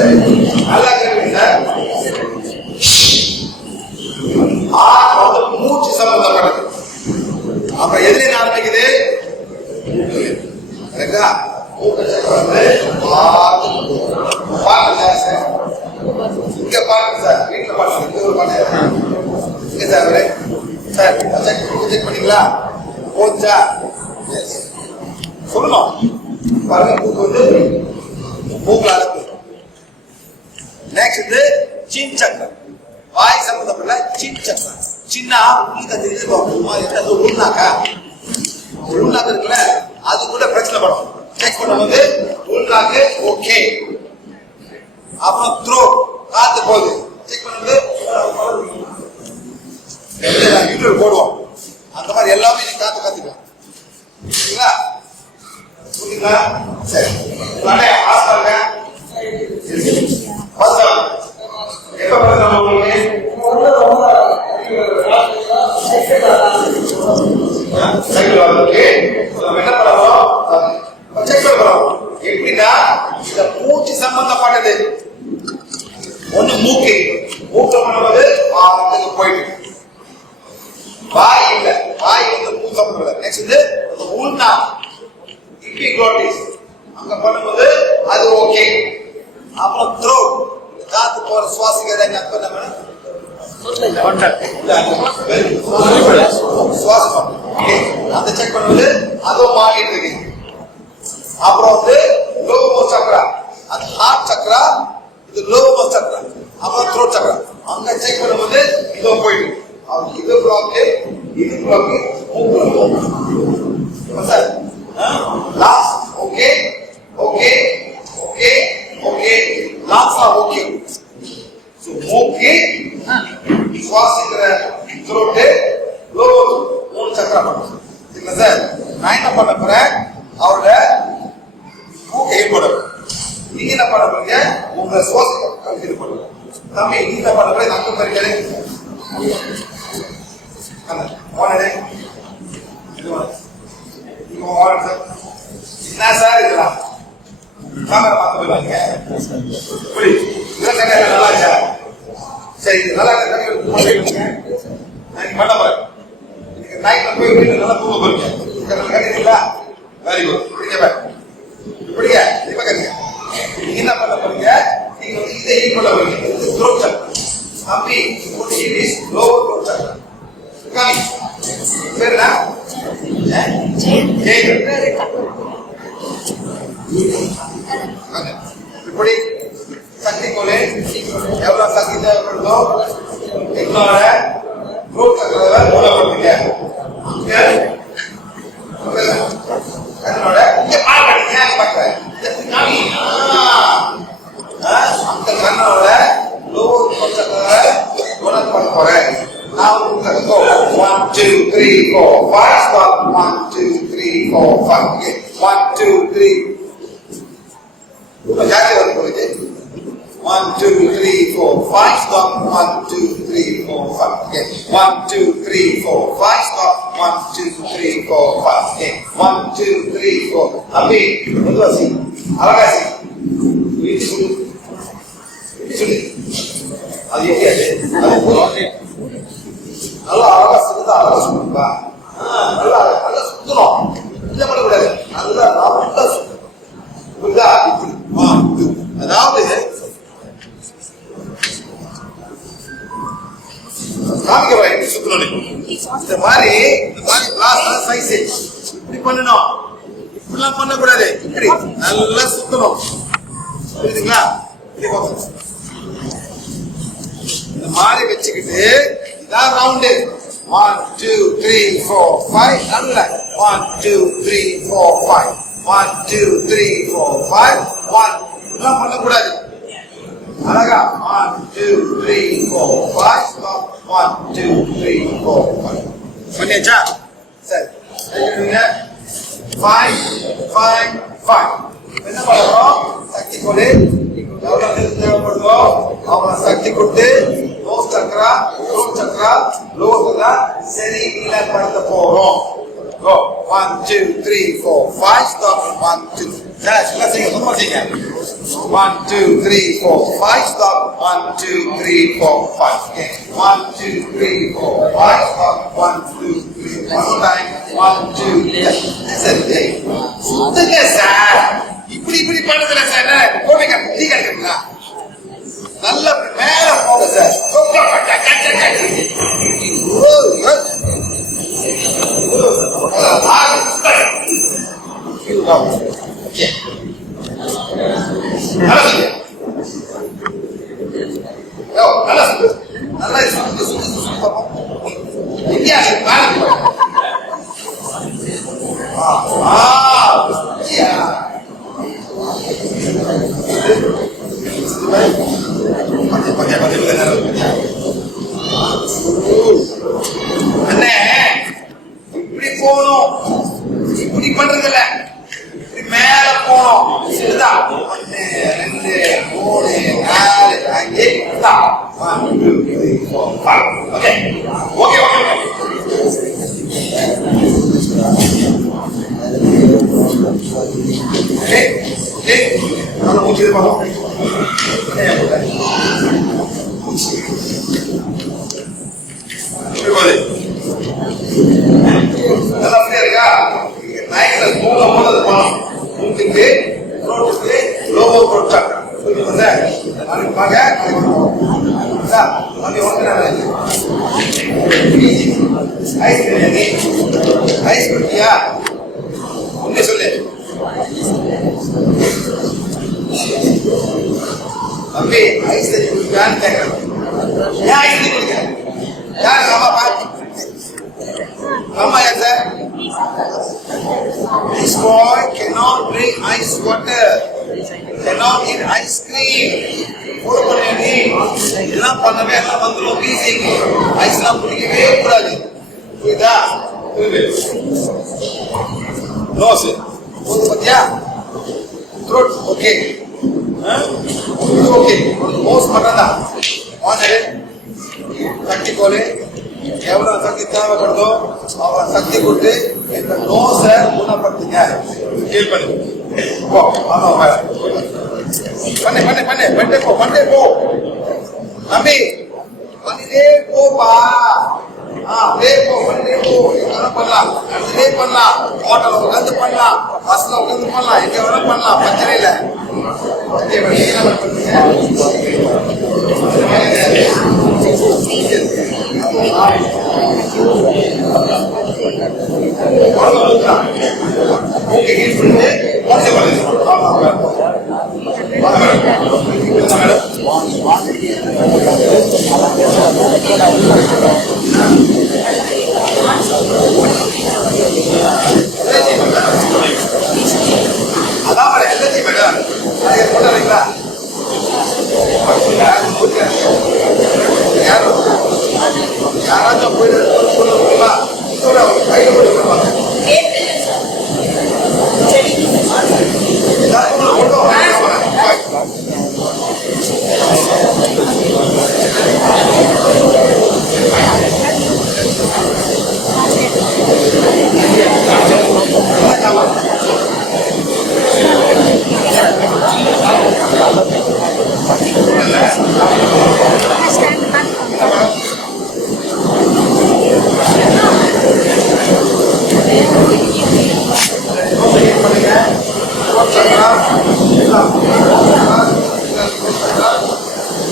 நல்லா கேட்குங்க ஆறு வந்து மூச்சு சம்பந்தப்பட்டது அப்புறம் எதுல ஆரம்பிக்குது கரெக்டா வந்து பாருங்க சார் இங்க பாருங்க சார் வீட்டுல பாருங்க இங்க ஒரு பாருங்க இங்க சார் அவரு சார் செக் செக் பண்ணீங்களா போச்சா சொல்லணும் பாருங்க மூக்கு வந்து மூக்குல நெக்ஸ்ட் வந்து சின் சக்கரம் வாய் சம்பந்தப்பட்ட சின் சக்கரம் சின்ன உங்களுக்கு அது இது பார்க்கணுமா உள்நாக்கா உள்நாக்கு இருக்குல்ல? அது கூட பிரச்சனை படும். செக் பண்ணும்போது உள்நாக்கு ஓகே அப்புறம் த்ரோ காத்து போகுது. செக் பண்ணும்போது போடுவோம். அந்த மாதிரி எல்லாமே நீ காத்து காத்துக்கலாம் சரிங்களா புரியுங்களா சரி. சைக்கிள் நம்ம என்ன எப்படின்னா இந்த மூச்சு சம்பந்தப்பட்டது ஒண்ணு மூக்கு மூக்க பண்ணும்போது அதுக்கு போயிட்டு வாய் இல்ல வாய் வந்து மூ நெக்ஸ்ட் வந்து இப்பிக்ளோட்டிஸ் அங்க பண்ணும்போது அது ஓகே அப்புறம் த்ரோட் காத்து போற சுவாசிக்கிறது எங்க நம்ம சுவாசம் அந்த செக் பண்ணும்போது அதுவும் மாறிட்டு இருக்கு. அப்புறம் வந்து லோகமோ சக்கரா அது ஹார்ட் சக்கரா இது லோகமோ சக்கரா அப்புறம் த்ரோட் சக்கரா அங்க செக் பண்ணும்போது இதோ போயிட்டு அவங்க இது பிளாக் இது பிளாக் மூக்குல sir last okay okay okay okay லாஸ்டா ஓகே ஸோ மூக்கு சுவாசிக்கிற த்ரோட்டு லோகோ மூணு சக்கரா பண்ணும் சரிங்களா சார் நான் என்ன பண்ண போறேன் அவரோட மூக்கை ஏற்படும் நீங்க என்ன பண்ண போறீங்க உங்க சுவாசத்தை இது பண்ணுங்க தம்பி நீ என்ன பண்ண போறீங்க அங்க ஓனர் சார். என்ன சார் இதெல்லாம்? கேமரா பார்த்து போயிருவாங்க புரி இதெல்லாம் நல்லா இருக்கா? சரி இது நல்லா இருக்கா? பண்ண போறேன் நைட்ல போய் வீட்டுல நல்லா தூங்க போறீங்க. கட்டிங்களா வெரி குட் பிடிக்க பாரு இப்படிங்க இப்ப கட்டுங்க. நீங்க என்ன பண்ண போறீங்க? நீங்க இதை ஈட் பண்ண போறீங்க. தம்பி ஈட் இஸ் லோவர் த்ரோட் சக்கரம் காமி பேர் என்ன ஜெய் இப்படி சக்தி கோலே எவ்வளவு சக்தி தேவைப்படுதோ எங்களோட த்ரோட் சக்கரத்தை மூலப்படுத்துங்க அதனோட இங்க ஏன் பாக்குறேன் அந்த கண்ணோட one two three four five stop one two three four five okay one two three ரொம்ப ஜாஸ்தி வந்து போகுது one two three four five stop one two three four five okay one two three four five stop one two three four five okay one two three four அம்பி மெதுவாசி அழகாசி வீட்டு சொல்லு வீட்டு சொல்லு அது எப்படி அது புரியுதுங்களா இந்த மாதிரி வச்சுக்கிட்டு இதான் round one two three four five நல்ல. One two three four five one two three four five one இதெல்லாம் பண்ணக்கூடாது. அழகா. One two three four five one two three four five பண்ணியாச்சா? சரி. ஃபைவ் ஃபைவ் ஃபைவ் என்ன பண்ணுறோம் சக்தி கொடு எவ்வளோ நேரம் தேவைப்படுதோ அவங்கள சக்தி கொடுத்து லோ சக்கரா லோ சக்கரா லோ சக்கரா சரி இல்லை படுத்த போறோம் Go. One, two, three, four, five. Stop. One, two. That's let's sing it. One more thing. One, two, three, four, five. Stop. One, two, three, four, five. Okay. One, two, three, four, five. Stop. One, two, three. palavra. நல்லா இருக்கா? நைட்ல மூல மூல பணம் மூக்குக்கு ரோட்டுக்கு logo போட்டா புரிஞ்சு வந்த நாளைக்கு வாங்க நாளைக்கு வருவோம் ஐஸ் பிரியாணி ஐஸ் சொல்லு. தம்பி ஐஸ் தண்ணி குடிக்கான்னு கேட்கறேன் ஏன் ஐஸ் தண்ணி குடிக்க யார் அம்மா பாத்து அம்மா யார் sir This boy cannot drink ice water, cannot eat ice cream. Follow பண்ணி இதெல்லாம் பண்ணவே எல்லாம் வந்துடும் வீசிங் ஐஸ்லாம் குடிக்கவே கூடாது. புரியுதா? புரியுது நோஸ் போது பத்தியா? த்ரோட் ஓகே ஓகே நோஸ் மட்டும் தான் ஆனரு சக்தி கோலு எவ்வளவு சக்தி தேவைப்படுதோ அவ சக்தி கொடுத்து இந்த நோஸை குணப்படுத்துங்க ஃபீல் பண்ணு போ ஆமா மேல பண்ணு பண்ணு பண்ணு பண்ணே போ பண்ணே போ தம்பி பண்ணலாம். பண்ணலாம். ஹோட்டல்ல உட்காந்து பண்ணலாம். பஸ்ல உட்காந்து பண்ணலாம். எங்க வேணா பண்ணலாம். பிரச்சனை இல்லை. ஓகே, ஹீட் பண்ணிட்டு வாட்ஸ்அப் பண்ணுங்க மேடம் வாங்க madam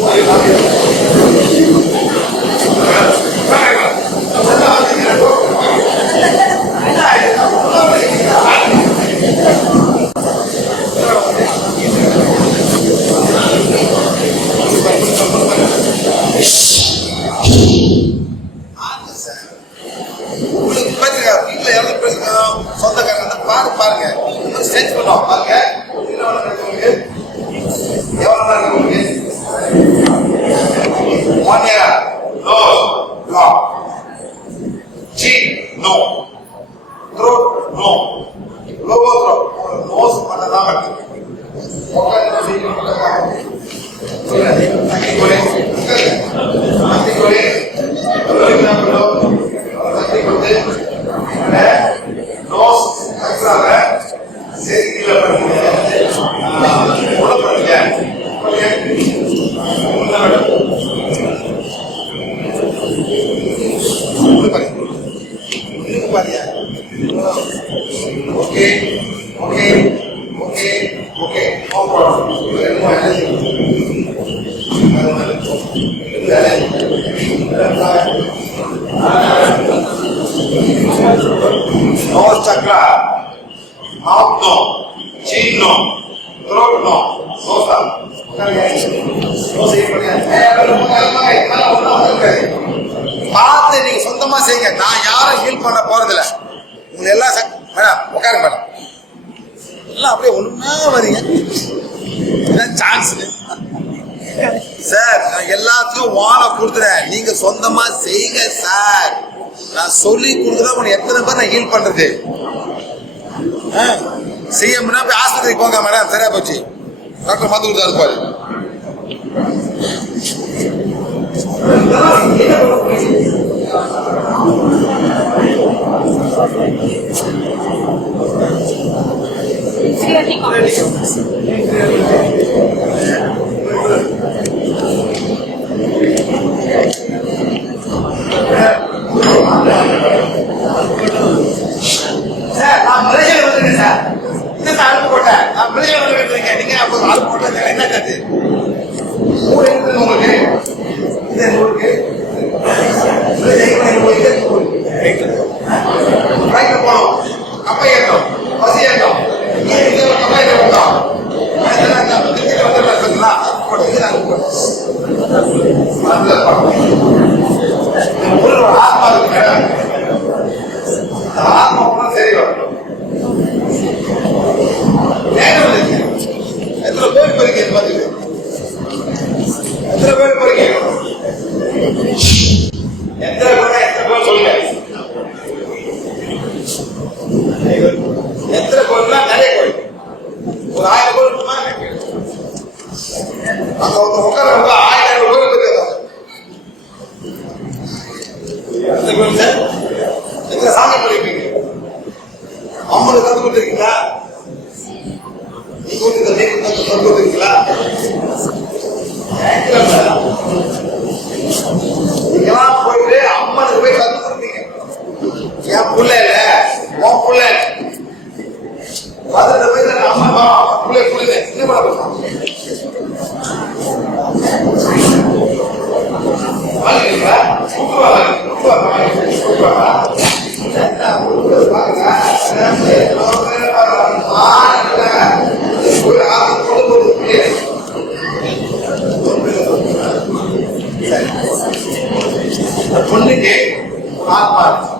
Gracias. Okay, okay, okay, okay, no problem. Bro, no. No, sir. No, பார்த்து நீங்க சொந்தமா செய்யுங்க. நான் யாரும் ஹீல் பண்ண போறதில்ல. உங்க எல்லாம் சக் மேடம் உட்காருங்க மேடம். எல்லாம் அப்படியே ஒன்னா வரீங்க. சான்ஸ் சார் நான் எல்லாத்துக்கும் வாழ கொடுத்துறேன். நீங்க சொந்தமா செய்யுங்க சார் நான் சொல்லி கொடுக்குறேன் உன்னை எத்தனை பேர் நான் ஹீல் பண்றது? சிஎம்னா போய் ஆஸ்பத்திரிக்கு போங்க மேடம். சரியா போச்சு. டாக்டர் மருந்து கொடுத்தா இருப்பாரு சார் நான் மலேசியாவில் வந்துருக்கேன் சார். அடிக்க அப்போ ஆள் போட்டது என்ன கது நூறு எழுது நூலுக்கு இந்த நூலுக்கு ரைட்டில் போனோம் அப்ப ஏற்றம். பசி ஏற்றம். இந்த பக்கம் என்ன பக்கம் ஆத்மா இருக்கிற அவங்களுக்கு கற்றுக் கொடுத்துருக்கீங்களா நீங்க கற்றுக் கொடுத்துருக்கீங்களா বারবার